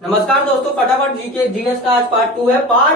नमस्कार दोस्तों, फटाफट जीके जीएस का आज पार्ट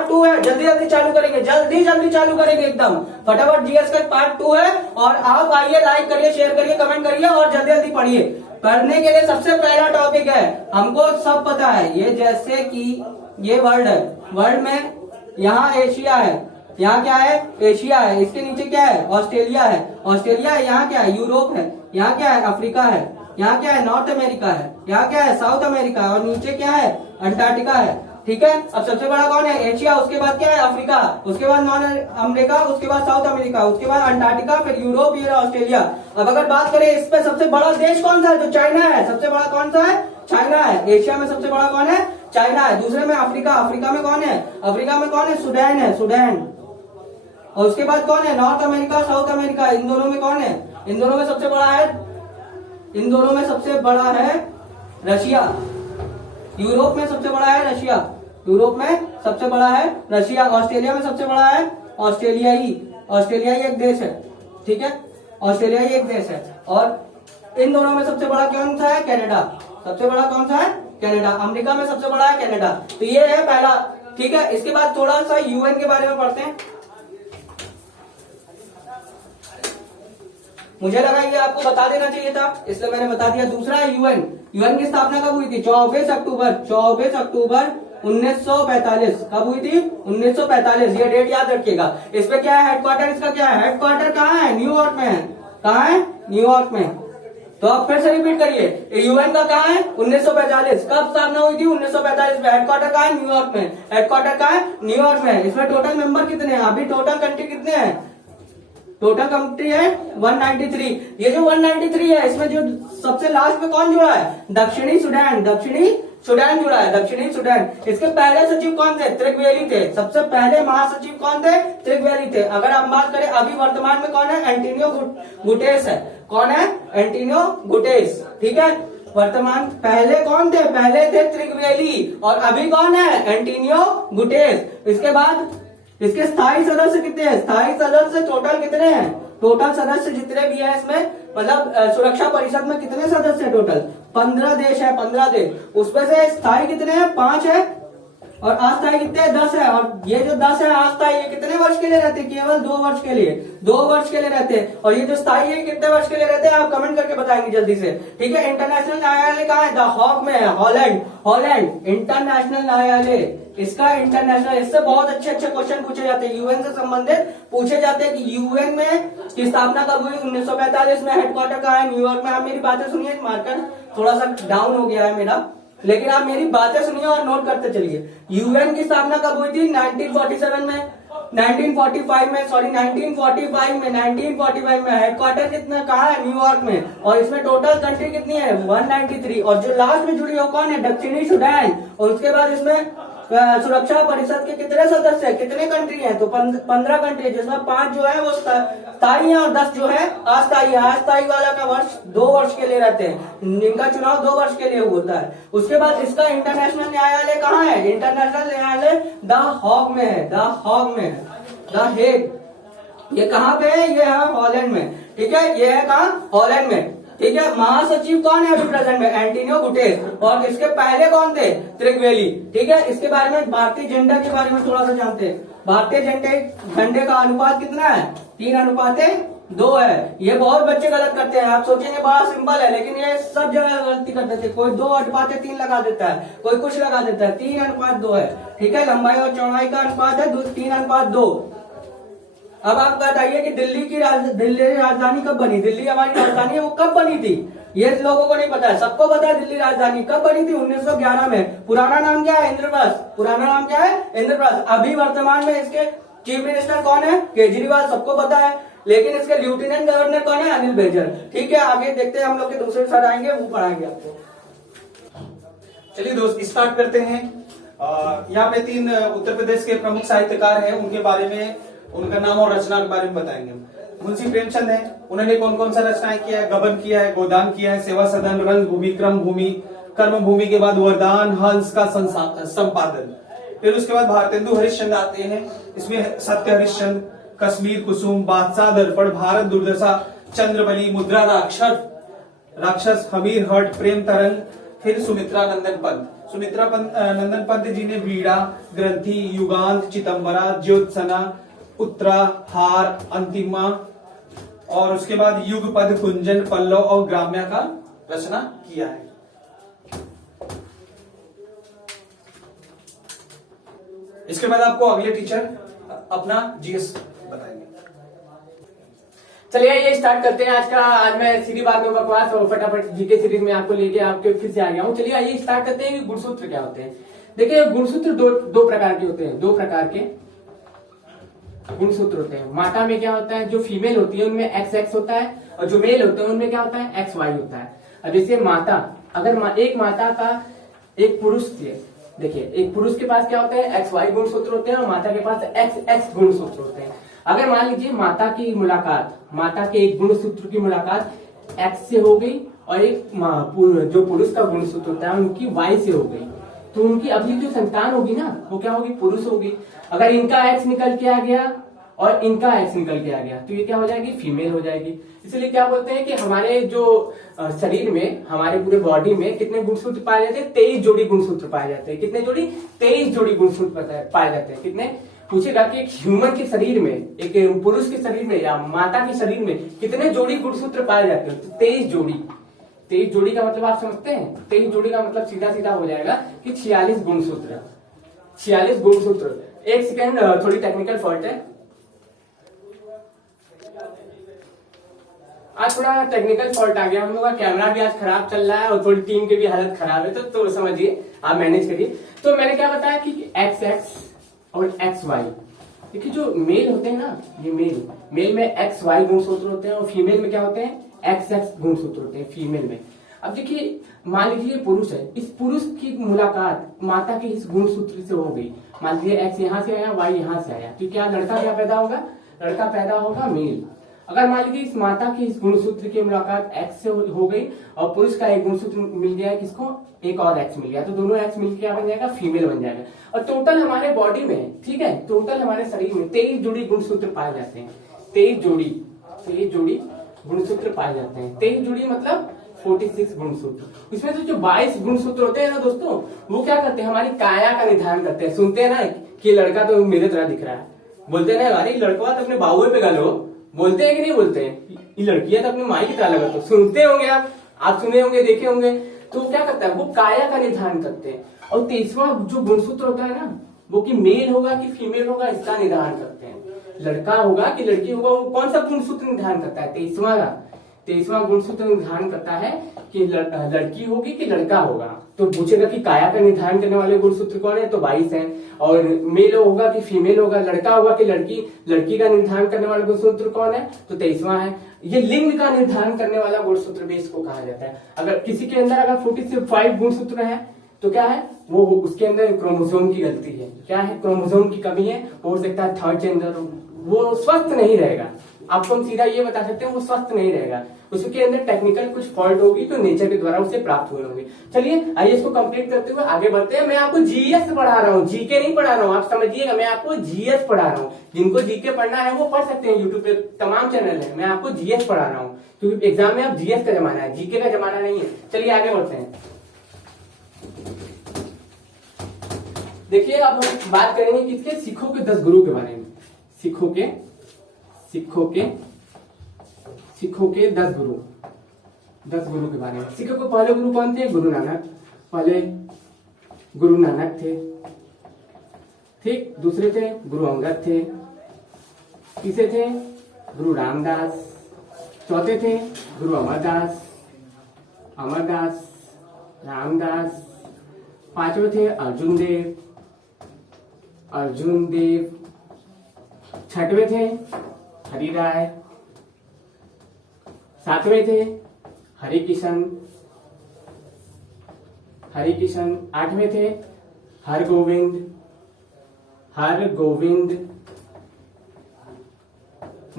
टू है। जल्दी जल्दी चालू करेंगे, जल्दी चालू करेंगे एकदम फटाफट। जीएस का पार्ट 2 है और आप आइए, लाइक करिए, शेयर करिए, कमेंट करिए और जल्दी जल्दी पढ़िए। पढ़ने के लिए सबसे पहला टॉपिक है, हमको सब पता है ये, जैसे कि ये वर्ल्ड है, वर्ल्ड में यहाँ एशिया है, यहाँ क्या है, एशिया है, इसके नीचे क्या है, ऑस्ट्रेलिया है, ऑस्ट्रेलिया है, यहाँ क्या है, यूरोप है, यहाँ क्या है, अफ्रीका है, यहाँ क्या है, नॉर्थ अमेरिका है, यहाँ क्या है, साउथ अमेरिका है, और नीचे क्या है, अंटार्कटिका है। ठीक है, अब सबसे बड़ा कौन है, एशिया, उसके बाद क्या है, अफ्रीका, उसके बाद नॉर्थ अमेरिका, उसके बाद साउथ अमेरिका, उसके बाद अंटार्कटिका, फिर यूरोप, ये ऑस्ट्रेलिया। अब अगर बात करें इस पे सबसे बड़ा देश कौन सा है, तो चाइना है। सबसे बड़ा कौन सा है, चाइना है। एशिया में सबसे बड़ा कौन है, चाइना है। दूसरे में अफ्रीका, अफ्रीका में कौन है, अफ्रीका में कौन है, सूडान है, सूडान। और उसके बाद कौन है, नॉर्थ अमेरिका, साउथ अमेरिका। इन दोनों में कौन है, इन दोनों में सबसे बड़ा है, इन दोनों में सबसे बड़ा है रशिया। यूरोप में सबसे बड़ा है रशिया, यूरोप में सबसे बड़ा है रशिया। ऑस्ट्रेलिया में सबसे बड़ा है ऑस्ट्रेलिया ही एक देश है। ठीक है, ऑस्ट्रेलिया ही एक देश है। और इन दोनों में सबसे बड़ा कौन सा है, कनाडा। सबसे बड़ा कौन सा है, कनाडा। अमेरिका में सबसे बड़ा है कनाडा। तो ये है पहला। ठीक है, इसके बाद थोड़ा सा यूएन के बारे में पढ़ते हैं। मुझे लगा ये आपको बता देना चाहिए था, इसलिए मैंने बता दिया। दूसरा है यूएन। यूएन की स्थापना कब हुई थी, 24 अक्टूबर 1945। कब हुई थी, 1945। ये डेट याद रखिएगा। इस पे क्या है, हेडक्वार्टर इसका क्या है, हेडक्वार्टर कहाँ है, न्यूयॉर्क में है। कहाँ है, न्यूयॉर्क में। तो आप फिर से रिपीट करिए, यूएन का कहाँ है, 1945। कब स्थापना हुई थी, 1945 में। हेडक्वार्टर कहाँ है, न्यूयॉर्क में। हेडक्वार्टर कहाँ है, न्यूयॉर्क में। इसमें टोटल मेंबर कितने हैं, अभी टोटल कंट्री कितने हैं, टोटल कंट्री है 193। ये जो 193 है, इसमें जो सबसे लास्ट में कौन जुड़ा है, दक्षिणी सूडान जुड़ा है, दक्षिणी सूडान। इसके पहले सचिव कौन थे, त्रिगवेली थे। सबसे पहले महासचिव कौन थे, त्रिगवेली थे। अगर हम बात करें अभी वर्तमान में कौन है, एंटोनियो गुटेरेस है। कौन है, एंटोनियो गुटेरेस। ठीक है, वर्तमान पहले कौन थे, पहले थे त्रिगवेली और अभी कौन है, एंटोनियो गुटेरेस। इसके बाद इसके स्थायी सदस्य कितने हैं, स्थायी सदस्य टोटल कितने हैं, टोटल सदस्य जितने भी है इसमें, मतलब सुरक्षा परिषद में कितने सदस्य हैं, टोटल 15 देश है, 15 देश। उसमें से स्थायी कितने हैं, 5 है, और अस्थायी कितने हैं, 10 है। और ये जो 10 है अस्थायी, ये कितने वर्ष के लिए रहते हैं, केवल 2 वर्ष के लिए, 2 वर्ष के लिए रहते हैं। और ये जो स्थायी है कितने वर्ष के लिए रहते हैं, आप कमेंट करके बताएंगे जल्दी से। ठीक है, इंटरनेशनल न्यायालय कहाँ है, द हॉग में है, हॉलैंड इंटरनेशनल न्यायालय। इसका इंटरनेशनल, इससे बहुत अच्छे क्वेश्चन पूछे जाते हैं, यूएन से संबंधित पूछे जाते हैं कि यूएन में की स्थापना कब हुई, 1945 में। हेडक्वार्टर कहाँ है, न्यूयॉर्क में। आप मेरी बातें सुनिए, मार्कर थोड़ा सा डाउन हो गया है मेरा, लेकिन आप मेरी बातें सुनिए और नोट करते चलिए। यूएन की स्थापना कब हुई थी, 1947 में, 1945 में, सॉरी 1945 में। हेडक्वार्टर कितना कहाँ है, न्यूयॉर्क में। और इसमें टोटल कंट्री कितनी है, 193। और जो लास्ट में जुड़ी हो कौन है, दक्षिणी सूडान। और उसके बाद इसमें सुरक्षा परिषद के कितने सदस्य हैं, कितने कंट्री हैं, तो 15 कंट्री है, जिसमें 5 जो है वो स्थायी है और 10 जो है अस्थायी है। अस्थायी वाला का वर्ष 2 वर्ष के लिए रहते हैं, इनका चुनाव 2 वर्ष के लिए होता है। उसके बाद इसका इंटरनेशनल न्यायालय कहाँ है, इंटरनेशनल न्यायालय द हॉग में है, द हेग। ये कहाँ पे है, ये है हॉलैंड में। ठीक है, ये है कहाँ, हॉलैंड में। ठीक है, महासचिव कौन है अभी प्रेजेंट में, एंटोनियो गुटेरेस। और इसके पहले कौन थे, त्रिगवेली। ठीक है, इसके बारे में भारतीय झंडा के बारे में थोड़ा सा जानते हैं। भारतीय झंडे का अनुपात कितना है, 3:2 है। ये बहुत बच्चे गलत करते हैं, आप सोचेंगे बड़ा सिंपल है, लेकिन ये सब जगह गलती कर देते हैं। कोई 2:3 लगा देता है, कोई कुछ लगा देता है, 3:2 है। ठीक है, लंबाई और चौड़ाई का अनुपात है 3:2। अब आप बताइए कि दिल्ली राजधानी कब बनी, दिल्ली हमारी राजधानी है, वो कब बनी थी, ये लोगों को नहीं पता है। सबको पता है दिल्ली राजधानी कब बनी थी, 1911 में। पुराना नाम क्या है, इंद्रप्रस्थ। पुराना नाम क्या है, इंद्रप्रस्थ। अभी वर्तमान में इसके चीफ मिनिस्टर कौन है, केजरीवाल, सबको पता है। लेकिन इसके लेफ्टिनेंट गवर्नर कौन है, अनिल बैजल। ठीक है, आगे देखते हैं, हम लोग के दूसरे सर आएंगे, वो पढ़ाएंगे आपको। चलिए दोस्त, स्टार्ट करते हैं। यहाँ पे 3 उत्तर प्रदेश के प्रमुख साहित्यकार हैं, उनके बारे में, उनका नाम और रचना के बारे में बताएंगे। मुंशी प्रेमचंद है, उन्होंने कौन कौन सा रचनाएं किया है, गबन किया है, गोदान किया है, सेवा सदन, रंगभूमि, क्रम भूमि, कर्म भूमि के बाद वरदान, हंस का संपादन। फिर उसके बाद भारतेंदु हरिश्चंद्र आते हैं, इसमें सत्य हरिश्चंद्र, कश्मीर कुसुम, बादशाह दर्पण, भारत दुर्दशा, चंद्रबली, मुद्रा राक्षस, हमीर हट, प्रेम तरंग, फिर सुमित्रा नंदन पंत। सुमित्रा नंदन पंत जी ने वीणा, ग्रंथि, युगांत, चितंबरा, ज्योत्सना, उत्तरा, हार, अंतिमा और उसके बाद युग, पद, कुंजन, पल्लव और ग्राम्या का रचना किया है। इसके बाद आपको अगले टीचर अपना जीएस बताएंगे। चलिए ये स्टार्ट करते हैं आज मैं सीधी बात में बकवास और फटाफट जीके सीरीज में आपको लेके आपके फिर से आ गया हूँ। चलिए आइए स्टार्ट करते हैं कि गुणसूत्र क्या होते हैं। देखिए गुणसूत्र दो प्रकार के होते हैं, दो प्रकार के गुणसूत्र होते हैं। माता में क्या होता है, जो फीमेल होती है उनमें XX होता है और जो मेल होते हैं उनमें क्या होता है, XY होता है। अब जैसे माता, अगर एक माता का एक पुरुष से, देखिए एक पुरुष के पास क्या होता है, XY गुणसूत्र होते हैं और माता के पास XX गुणसूत्र होते हैं। अगर मान लीजिए माता की मुलाकात, माता के एक गुणसूत्र की मुलाकात X से हो गई और एक जो पुरुष का गुणसूत्र होता है उनकी Y से हो गई, तो उनकी अगली जो संतान होगी ना वो क्या होगी, पुरुष होगी। अगर इनका X निकल के आ गया और इनका X निकल के आ गया तो ये क्या हो जाएगी, फीमेल हो जाएगी। इसलिए क्या बोलते हैं कि हमारे जो शरीर में, हमारे पूरे बॉडी में कितने गुणसूत्र पाए जाते हैं, 23 जोड़ी गुणसूत्र पाए जाते हैं। कितने जोड़ी, 23 जोड़ी गुणसूत्र पाए जाते हैं। कितने पूछेगा कि एक ह्यूमन के शरीर में, एक पुरुष के शरीर में या माता के शरीर में कितने जोड़ी गुणसूत्र पाए जाते हैं, तो 23 जोड़ी। 23 जोड़ी का मतलब आप समझते हैं, 23 जोड़ी का मतलब सीधा सीधा हो जाएगा कि 46 गुणसूत्र। 46 गुणसूत्र। एक सेकेंड, थोड़ी टेक्निकल फॉल्ट है, आज थोड़ा टेक्निकल फॉल्ट आ गया। हम लोग का कैमरा भी आज खराब चल रहा है और थोड़ी टीम की भी हालत खराब है, तो समझिए, आप मैनेज करिए। तो मैंने क्या बताया कि XX और XY, देखिए जो मेल होते हैं ना, ये मेल में XY गुणसूत्र होते हैं और फीमेल में क्या होते हैं, XX गुणसूत्र होते हैं फीमेल में। अब देखिए मान लीजिए पुरुष है, इस पुरुष की मुलाकात माता के इस गुणसूत्र से हो गई। मान लीजिए X यहाँ से आया, Y यहाँ से आया, तो क्या लड़का क्या पैदा होगा, लड़का पैदा होगा मेल। अगर मान लीजिए इस माता की इस गुणसूत्र की मुलाकात X से हो गई और पुरुष का एक गुणसूत्र मिल गया, किसको, एक और X मिल गया, तो दोनों X मिलकर क्या बन जाएगा, फीमेल बन जाएगा। और टोटल हमारे बॉडी में, ठीक है, टोटल हमारे शरीर में 23 जोड़ी गुणसूत्र पाए जाते हैं। 23 जोड़ी गुणसूत्र पाए जाते हैं। 23 जोड़ी मतलब 46 गुणसूत्र। इसमें तो जो 22 गुणसूत्र होते हैं ना दोस्तों, वो क्या करते हैं, हमारी काया का निर्धारण करते हैं। सुनते हैं ना कि लड़का तो मेरे तरह दिख रहा है, बोलते हैं ना अरे लड़का तो अपने बाहुए पे गलो, बोलते हैं कि नहीं बोलते हैं, ये लड़कियां तो अपनी माई की तरह लगा, तो सुनते होंगे आप सुने होंगे, देखे होंगे। तो क्या करता है, वो काया का निर्धारण करते हैं। और 23वां जो गुणसूत्र होता है ना, वो कि मेल होगा कि फीमेल होगा, इसका निर्धारण करते हैं। लड़का होगा कि लड़की होगा, वो कौन सा गुणसूत्र निर्धारण करता है, 23वां गुणसूत्र निर्धारण करता है कि लड़की होगी कि लड़का होगा। तो पूछेगा कि काया का निर्धारण करने वाले गुणसूत्र कौन है, तो 22 है। और मेल होगा कि फीमेल होगा, लड़का होगा कि लड़की का निर्धारण करने वाला गुणसूत्र कौन है, तो 23वां है। ये लिंग का निर्धारण करने वाला गुणसूत्र भी इसको कहा जाता है। अगर किसी के अंदर अगर 45 गुणसूत्र है तो क्या है, वो उसके अंदर क्रोमोसोम की गलती है, क्या है, क्रोमोसोम की कमी है, हो सकता है थर्ड जेंडर, वो स्वस्थ नहीं रहेगा। आपको हम सीधा ये बता सकते हैं वो स्वस्थ नहीं रहेगा, उसके अंदर टेक्निकल कुछ फॉल्ट होगी तो नेचर के द्वारा उसे प्राप्त हुए होंगे। चलिए आइए इसको कंप्लीट करते हुए आगे बढ़ते हैं। मैं आपको जीएस पढ़ा रहा हूँ, जीके नहीं पढ़ा रहा हूँ, आप समझिएगा, मैं आपको जीएस पढ़ा रहा हूँ। जिनको जीके पढ़ना है वो पढ़ सकते हैं, यूट्यूब पे तमाम चैनल है। मैं आपको जीएस पढ़ा रहा हूँ क्योंकि एग्जाम में अब जीएस का जमाना है, जीके का जमाना नहीं है। चलिए आगे बढ़ते हैं। देखिए अब हम बात करेंगे किसके, सिखों के 10 गुरु के बारे में। सिखों के 10 गुरु के बारे में। सिखों के पहले गुरु कौन थे, गुरु नानक। पहले गुरु नानक थे, ठीक। दूसरे थे गुरु अंगद थे। तीसरे थे गुरु रामदास। चौथे थे गुरु अमरदास, रामदास। पांचवे थे अर्जुन देव। छठवें थे हरिराय। सातवें थे हरिकिशन। आठवें थे हरगोविंद।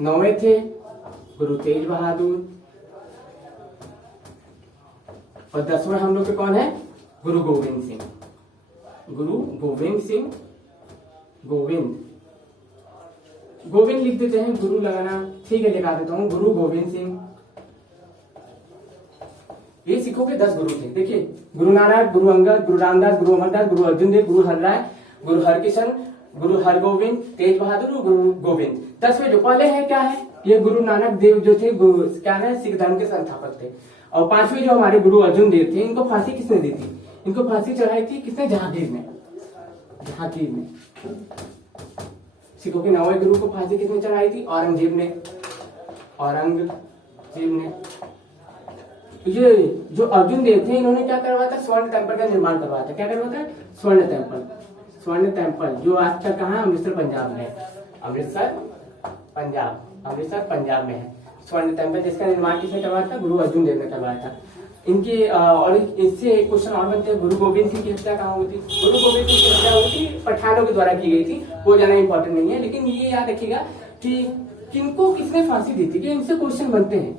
नौवें थे गुरु तेज बहादुर। और 10वें हम लोग के कौन है, गुरु गोविंद सिंह। गोविंद लिख देते हैं, गुरु लगाना, ठीक है, लिखा देता हूं, गुरु गोविंद सिंह। ये सिखों के 10 गुरु थे। देखिए, गुरु नानक, गुरु अंगद, गुरु रामदास, गुरु अमरदास, गुरु अर्जुन देव, गुरु हरराय, गुरु हरकिशन, गुरु हरगोविंद, तेज बहादुर, गुरु गोविंद। 10वें जो पहले है क्या है, ये गुरु नानक देव जो थे क्या है, सिख धर्म के संस्थापक थे। और 5वें जो हमारे गुरु अर्जुन देव थे, इनको फांसी किसने दी थी? इनको फांसी चढ़ाई थी किसने? जहांगीर ने। जहांगीर ने। सिखों के 9वें गुरु को फांसी किसने चढ़ाई थी? औरंगजेब ने। औरंगजेब ने। ये जो अर्जुन देव थे, इन्होंने क्या करवाया था? स्वर्ण टेम्पल का निर्माण करवाया था। क्या करवाया था? स्वर्ण टेम्पल। स्वर्ण टेम्पल जो आज तक कहाँ है? अमृतसर पंजाब में है। अमृतसर पंजाब में है स्वर्ण टेम्पल, जिसका निर्माण किसने करवाया था? गुरु अर्जुन देव ने करवाया था। इनकी और इससे एक क्वेश्चन और बनते हैं, गुरु गोविंद सिंह की हत्या कहाँ हुई थी? गुरु गोविंद सिंह की हत्या हुई थी पठानों के द्वारा की गई थी, वो ज्यादा इंपॉर्टेंट नहीं है। लेकिन ये याद रखिएगा कि किनको किसने फांसी दी थी, कि इनसे क्वेश्चन बनते हैं।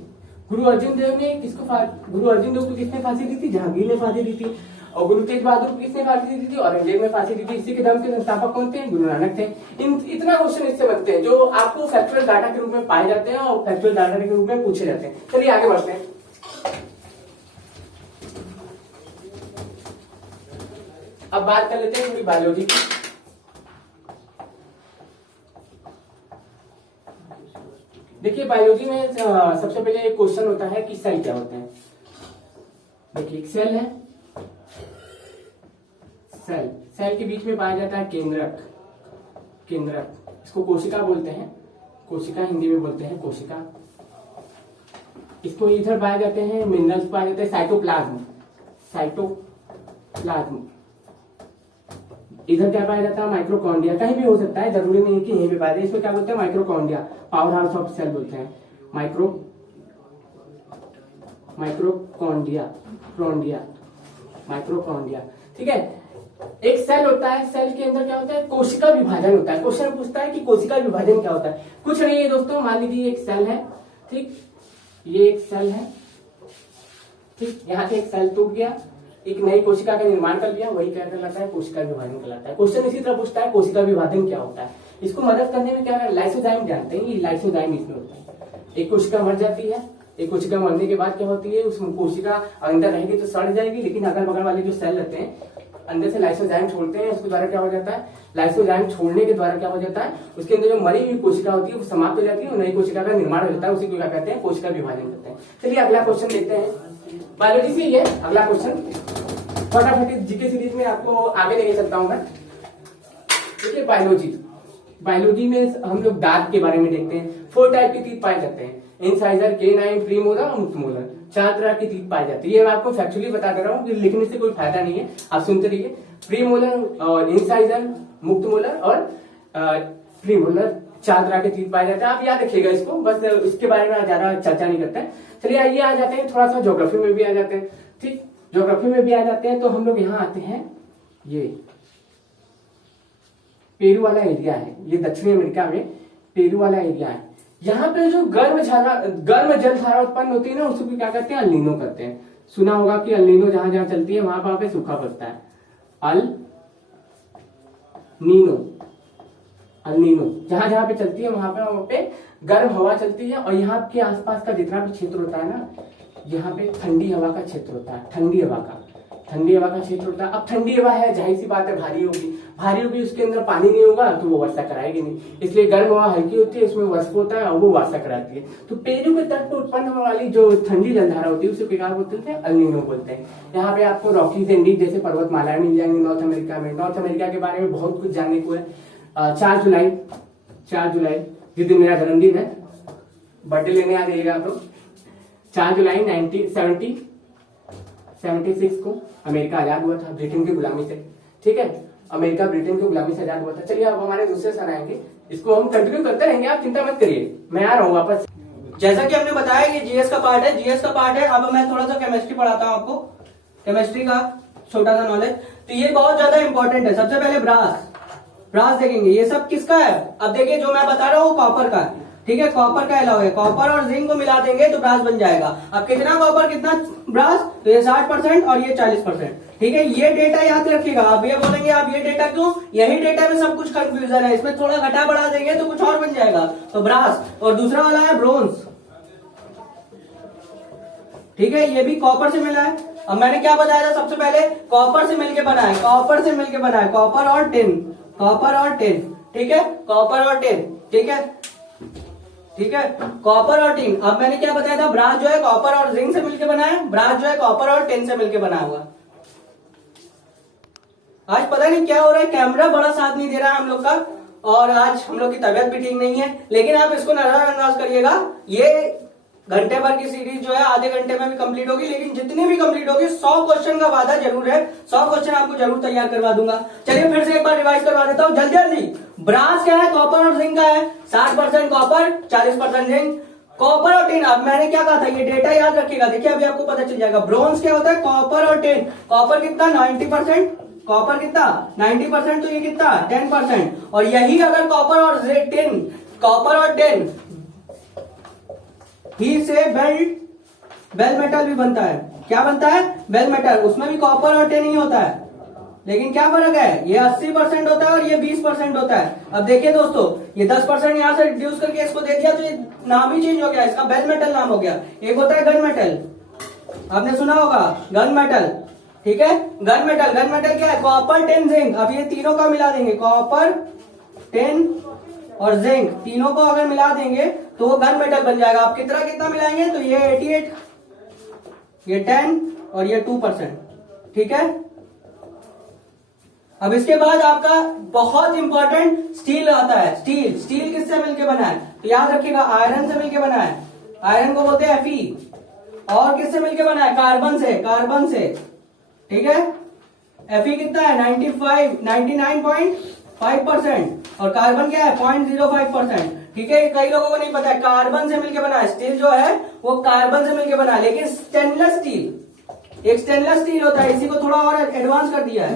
गुरु अर्जुन देव को किसने फांसी दी थी? जहांगीर ने फांसी दी थी। और गुरु तेज बहादुर को किसने फांसी दी थी? औरंगजेब ने फांसी दी थी। इसी के धर्म के संस्थापक कौन थे? गुरु नानक थे। इतना क्वेश्चन इससे बनते हैं जो आपको फैक्चुअल डाटा के रूप में पाए जाते हैं और फैक्चुअल डाटा के रूप में पूछे जाते हैं। चलिए आगे बढ़ते हैं। अब बात कर लेते हैं थोड़ी बायोलॉजी की। देखिए, बायोलॉजी में सबसे पहले एक क्वेश्चन होता है कि सेल क्या होते हैं। देखिए, एक सेल है, सेल के बीच में पाया जाता है केंद्रक। इसको कोशिका बोलते हैं। कोशिका हिंदी में बोलते हैं कोशिका। इसको इधर पाए जाते हैं मिनरल्स पाए जाते हैं, साइटोप्लाज्म। इधर क्या पाया जाता है? माइक्रोकॉन्ड्रिया। कहीं भी हो सकता है, जरूरी नहीं है कि यहीं पे पाया जाए। इसमें क्या बोलते हैं? Mitochondria, power house of cell बोलते हैं। माइक्रोकॉन्ड्रिया। ठीक है, एक सेल होता है, सेल के अंदर क्या होता है? कोशिका विभाजन होता है। क्वेश्चन पूछता है कि कोशिका विभाजन क्या होता है। कुछ नहीं है दोस्तों, मान लीजिए एक सेल है, ठीक, ये एक सेल है, ठीक, यहाँ से एक सेल टूट गया, एक नई कोशिका का निर्माण कर लिया, वही क्या कहलाता है? कोशिका विभाजन कहलाता है। क्वेश्चन इसी तरह पूछता है कोशिका विभाजन क्या होता है। इसको मदद करने में क्या है? लाइसोजाइम जानते हैं, ये लाइसोजाइम इसमें होता है। एक कोशिका मर जाती है, एक कोशिका मरने के बाद क्या होती है? उस कोशिका अंदर रहेगी तो सड़ जाएगी, लेकिन अगल बगल वाले जो सेल रहते हैं अंदर से लाइसोजाइम छोड़ते हैं। उसके द्वारा क्या हो जाता है? लाइसोजाइम छोड़ने के द्वारा क्या हो जाता है? उसके अंदर जो मरी हुई कोशिका होती है वो समाप्त हो जाती है और नई कोशिका का निर्माण हो जाता है। उसी को क्या कहते हैं? कोशिका विभाजन कहते हैं। चलिए अगला क्वेश्चन देखते हैं, बायोलॉजी से ही है अगला क्वेश्चन। फटाफट जीके सीरीज में आपको आगे लेके चलता हूं मैं। देखिए, बायोलॉजी में हम लोग दांत के बारे में देखते हैं। 4 टाइप के टीथ पाए जाते हैं, इंसाइजर, केनाइन, प्रीमोलर और मुक्त मोलर। 4 तरह की टीथ पाई जाती है। ये मैं आपको फैक्चुअली बता दे रहा हूँ, लिखने से कोई फायदा नहीं है, आप सुनते रहिए। प्रीमोलर और इंसाइजर, मुक्त मोलर और प्रीमोलर, 4 तरह के टीथ पाए जाते हैं। आप याद रखिएगा इसको, बस इसके बारे में ज्यादा चर्चा नहीं करते हैं। चलिए आइए आ जाते हैं, थोड़ा सा ज्योग्राफी में भी आ जाते हैं। ठीक, ज्योग्राफी में भी आ जाते हैं तो हम लोग यहाँ आते हैं। ये पेरू वाला एरिया है, ये दक्षिणी अमेरिका में पेरू वाला एरिया है। यहाँ पे जो गर्म जल धारा उत्पन्न होती है ना, उसको क्या कहते हैं? अल नीनो कहते हैं। सुना होगा कि अल नीनो जहां जहां चलती है वहां पे सूखा पड़ता है। अल नीनो जहां जहां पे चलती है वहां पे गर्म हवा चलती है। और यहाँ के आसपास का जितना भी क्षेत्र होता है ना, यहाँ पे ठंडी हवा का क्षेत्र होता है। ठंडी हवा का क्षेत्र होता है। अब ठंडी हवा है, जाहिर सी बात है भारी होगी, उसके अंदर पानी नहीं होगा तो वो वर्षा कराएगी नहीं। इसलिए गर्म हवा हल्की होती है, इसमें वर्षा होता है और वो वर्षा कराती है। तो पेरू के तट पर उत्पन्न होने वाली जो ठंडी जलधारा होती है उसे क्या बोलते हैं? अल नीनो बोलते हैं। यहाँ पे आपको रॉकीज एंडीज जैसे पर्वतमालाएं मिल जाएंगी नॉर्थ अमेरिका में। नॉर्थ अमेरिका के बारे में बहुत कुछ जानने को है। 4 जुलाई जिस दिन मेरा जन्मदिन है, बर्थडे लेने आ जाइएगा आप लोग। 4 जुलाई 1976 को अमेरिका आजाद हुआ था ब्रिटेन की गुलामी से। ठीक है, अमेरिका ब्रिटेन की गुलामी से आजाद हुआ था। चलिए अब हमारे दूसरे सन आएंगे, इसको हम कंटिन्यू करते रहेंगे, आप चिंता मत करिए, मैं आ रहा हूँ वापस। जैसा कि हमने बताया ये जीएस का पार्ट है। अब मैं थोड़ा सा केमिस्ट्री पढ़ाता हूँ आपको, केमिस्ट्री का छोटा सा नॉलेज। तो ये बहुत ज्यादा इंपॉर्टेंट है। सबसे पहले ब्रास देखेंगे, ये सब किसका है? अब देखिए जो मैं बता रहा हूँ कॉपर का है। ठीक है, कॉपर का एलॉय है, कॉपर और जिंक को मिला देंगे तो ब्रास बन जाएगा। अब कितना कॉपर कितना ब्रास? तो ये 60% और ये 40%। ठीक है, ये डेटा याद रखिएगा। आप ये बोलेंगे आप ये डेटा क्यों? यही डेटा में सब कुछ कंफ्यूजन है, इसमें थोड़ा घटा बढ़ा देंगे तो कुछ और बन जाएगा। तो ब्रास। और दूसरा वाला है ब्रोंज। ठीक है, ये भी कॉपर से मिला है। अब मैंने क्या बताया था सबसे पहले, कॉपर से मिलके बना है, कॉपर से मिलके बना है, कॉपर और टिन, कॉपर और टिन, ठीक है, कॉपर और टिन, ठीक है, ठीक है, कॉपर और टिन। अब मैंने क्या बताया था, ब्रास जो है कॉपर और जिंक से मिलके बना है, ब्रास जो है कॉपर और टिन से मिलके बना हुआ। आज पता नहीं क्या हो रहा है, कैमरा बड़ा साथ नहीं दे रहा है हम लोग का, और आज हम लोग की तबीयत भी ठीक नहीं है, लेकिन आप इसको नजरअंदाज करिएगा। ये घंटे भर की सीरीज जो है आधे घंटे में भी कंप्लीट होगी, लेकिन जितनी भी कंप्लीट होगी 100 क्वेश्चन का वादा जरूर है, 100 क्वेश्चन आपको जरूर तैयार करवा दूंगा। चलिए फिर से एक बार रिवाइज करवा देता हूँ जल्दी जल्दी। ब्रास क्या है, कॉपर और जिंक का है, 60% कॉपर 40% जिंक, कॉपर और टिन। अब मैंने क्या कहा था, ये डेटा याद रखिएगा, देखिए अभी आपको पता चल जाएगा। ब्रोंज क्या होता है, कॉपर और टिन, कॉपर कितना 90%, कॉपर कितना 90%, तो ये कितना 10%। और यही अगर कॉपर और टिन, कॉपर और टिन ही से बेल मेटल भी बनता है। क्या बनता है, बेल मेटल, उसमें भी कॉपर और टिन ही होता है, लेकिन क्या फर्क है, ये 80% होता है और ये 20% होता है। अब देखिए दोस्तों, ये 10% यहां से रिड्यूस करके इसको दे दिया, तो ये नाम ही चेंज हो गया, इसका बेल मेटल नाम हो गया। एक होता है गन मेटल, आपने सुना होगा गन मेटल, ठीक है, गन मेटल। गन मेटल क्या है, कॉपर टिन जिंक। अब ये तीनों का मिला देंगे, कॉपर टिन और जिंक, तीनों को अगर मिला देंगे तो वो गन मेटल बन जाएगा। आप कितना कितना मिलाएंगे, तो ये 88, ये 10 और ये 2%, ठीक है। अब इसके बाद आपका बहुत इंपॉर्टेंट स्टील आता है। स्टील, स्टील किससे मिलके बना है, तो याद रखिएगा आयरन से मिलके बना है, आयरन को बोलते हैं Fe। और किससे मिलके बना है, कार्बन से, कार्बन से, ठीक है। Fe कितना है 99.5%, और कार्बन क्या है 0.05%, ठीक है। कई लोगों को नहीं पता है, कार्बन से मिलके बना है स्टील जो है, वो कार्बन से मिलके बना है। लेकिन स्टेनलेस स्टील, एक स्टेनलेस स्टील होता है, इसी को थोड़ा और एडवांस कर दिया है।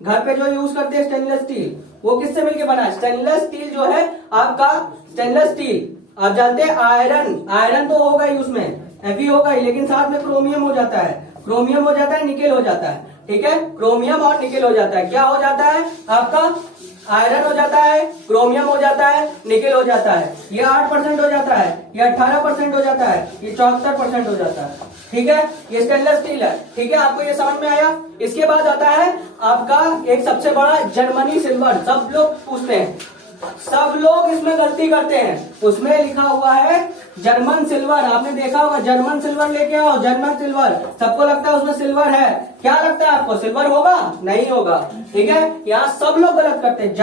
घर पे जो यूज करते हैं स्टेनलेस स्टील, वो किससे मिलके बना है, स्टेनलेस स्टील जो है आपका, स्टेनलेस स्टील। आप जानते हैं आयरन, आयरन तो होगा ही उसमें, Fe होगा ही, लेकिन साथ में क्रोमियम हो जाता है, क्रोमियम हो जाता है, निकेल हो जाता है, ठीक है, क्रोमियम और निकेल हो जाता है। क्या हो जाता है आपका, आयरन हो जाता है, क्रोमियम हो जाता है, निकेल हो जाता है। ये 8% हो जाता है, ये 18% हो जाता है, ये 74% हो जाता है, ठीक है। ये स्टेनलेस स्टील है, ठीक है, आपको ये समझ में आया। इसके बाद आता है आपका एक सबसे बड़ा जर्मनी सिल्वर। सब लोग पूछते हैं, सब लोग इसमें गलती करते हैं, उसमें लिखा हुआ है जर्मन सिल्वर। आपने देखा होगा जर्मन सिल्वर लेके आओ, जर्मन सिल्वर, सबको लगता है उसमें सिल्वर है। क्या लगता है आपको, सिल्वर होगा, नहीं होगा, ठीक है। यहाँ सब लोग गलत करते हैं।